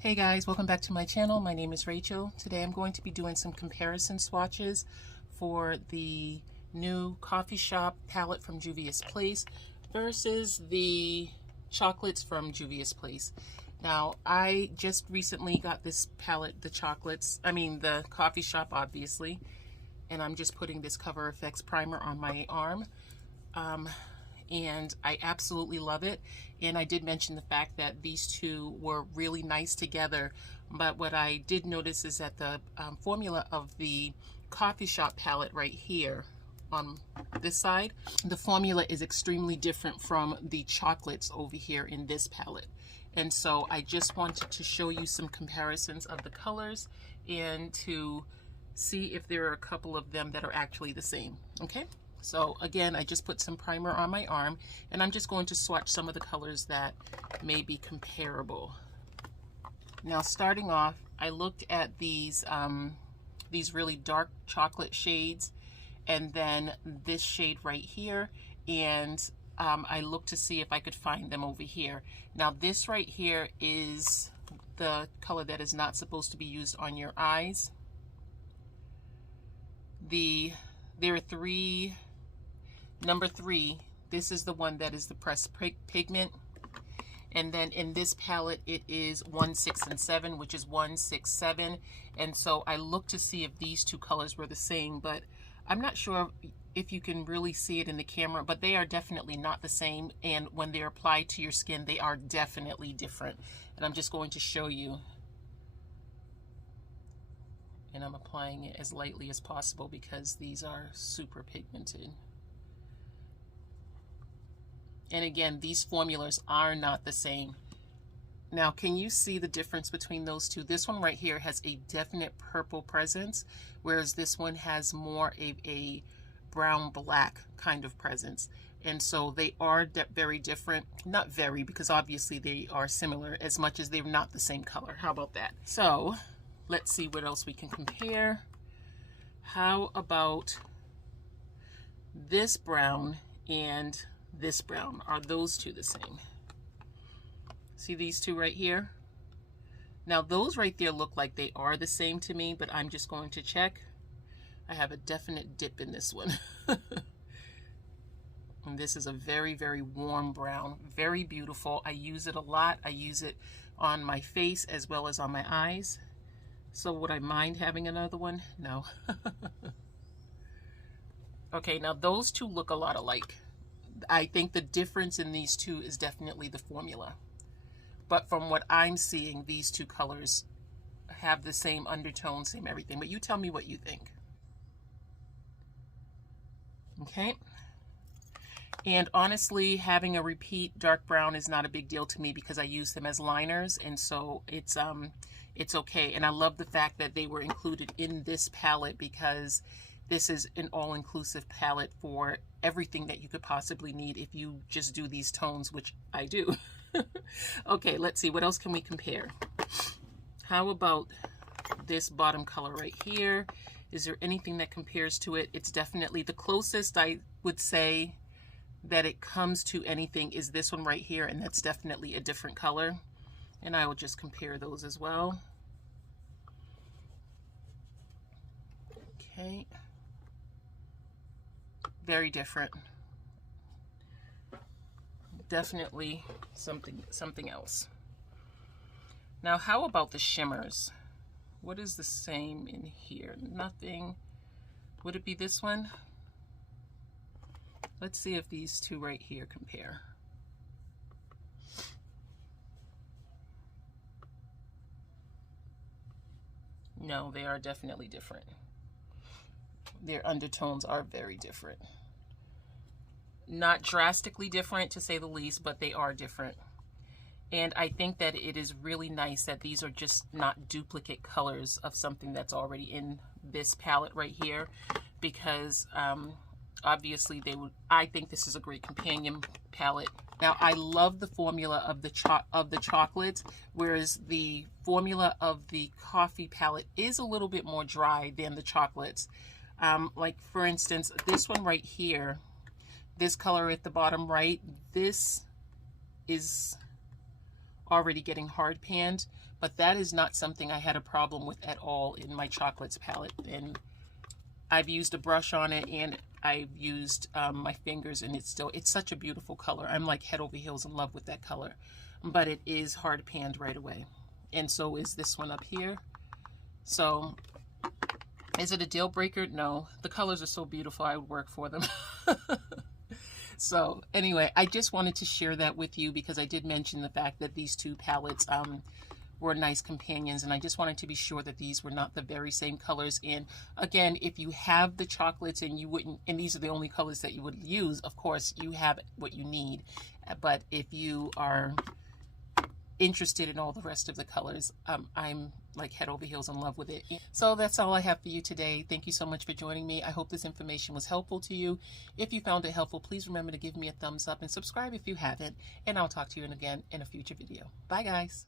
Hey guys, welcome back to my channel. My name is Rachel. Today I'm going to be doing some comparison swatches for the new coffee shop palette from Juvia's Place versus the chocolates from Juvia's Place. Now, I just recently got this palette, the coffee shop obviously, and I'm just putting this Cover FX primer on my arm. And I absolutely love it. And I did mention the fact that these two were really nice together, but what I did notice is that the formula of the coffee shop palette right here on this side, the formula is extremely different from the chocolates over here in this palette. And so I just wanted to show you some comparisons of the colors and to see if there are a couple of them that are actually the same. Okay. So again, I just put some primer on my arm, and I'm just going to swatch some of the colors that may be comparable. Now, starting off, I looked at these really dark chocolate shades, and then this shade right here, and I looked to see if I could find them over here. Now, this right here is the color that is not supposed to be used on your eyes. There are three. Number 3, this is the one that is the pressed pigment. And then in this palette, it is 1, 6, and 7, which is 1, 6, 7. And so I looked to see if these two colors were the same, but I'm not sure if you can really see it in the camera, but they are definitely not the same. And when they're applied to your skin, they are definitely different. And I'm just going to show you. And I'm applying it as lightly as possible because these are super pigmented. And again, these formulas are not the same. Now, can you see the difference between those two? This one right here has a definite purple presence, whereas this one has more of a brown-black kind of presence. And so they are very different. Not very, because obviously they are similar as much as they're not the same color. How about that? So let's see what else we can compare. How about this brown and this brown? Are those two the same? See these two right here? Now those right there look like they are the same to me, but I'm just going to check. I have a definite dip in this one. And this is a very, very warm brown, very beautiful. I use it a lot. I use it on my face as well as on my eyes. So would I mind having another one? No. Okay, now those two look a lot alike. I think the difference in these two is definitely the formula. But from what I'm seeing, these two colors have the same undertone, same everything. But you tell me what you think. Okay. And honestly, having a repeat dark brown is not a big deal to me because I use them as liners, and so it's okay. And I love the fact that they were included in this palette because this is an all-inclusive palette for everything that you could possibly need if you just do these tones, which I do. Okay, let's see. What else can we compare? How about this bottom color right here? Is there anything that compares to it? It's definitely the closest I would say that it comes to anything is this one right here, and that's definitely a different color. And I will just compare those as well. Okay. Very different. Definitely something else. Now, how about the shimmers? What is the same in here? Nothing. Would it be this one? Let's see if these two right here compare. No, they are definitely different. Their undertones are very different. Not drastically different, to say the least, but they are different. And I think that it is really nice that these are just not duplicate colors of something that's already in this palette right here, because obviously I think this is a great companion palette. Now, I love the formula of the chocolates, whereas the formula of the coffee palette is a little bit more dry than the chocolates. Like for instance, this one right here, this color at the bottom right, this is already getting hard panned, but that is not something I had a problem with at all in my chocolates palette. And I've used a brush on it, and I've used my fingers, and it's such a beautiful color. I'm like head over heels in love with that color, but it is hard panned right away. And so is this one up here. So is it a deal breaker? No, the colors are so beautiful, I would work for them. So anyway, I just wanted to share that with you because I did mention the fact that these two palettes were nice companions, and I just wanted to be sure that these were not the very same colors. And again, if you have the chocolates and you wouldn't, and these are the only colors that you would use, of course you have what you need. But if you are interested in all the rest of the colors, I'm like head over heels in love with it. So that's all I have for you today. Thank you so much for joining me. I hope this information was helpful to you. If you found it helpful, please remember to give me a thumbs up and subscribe if you haven't, and I'll talk to you again in a future video. Bye guys.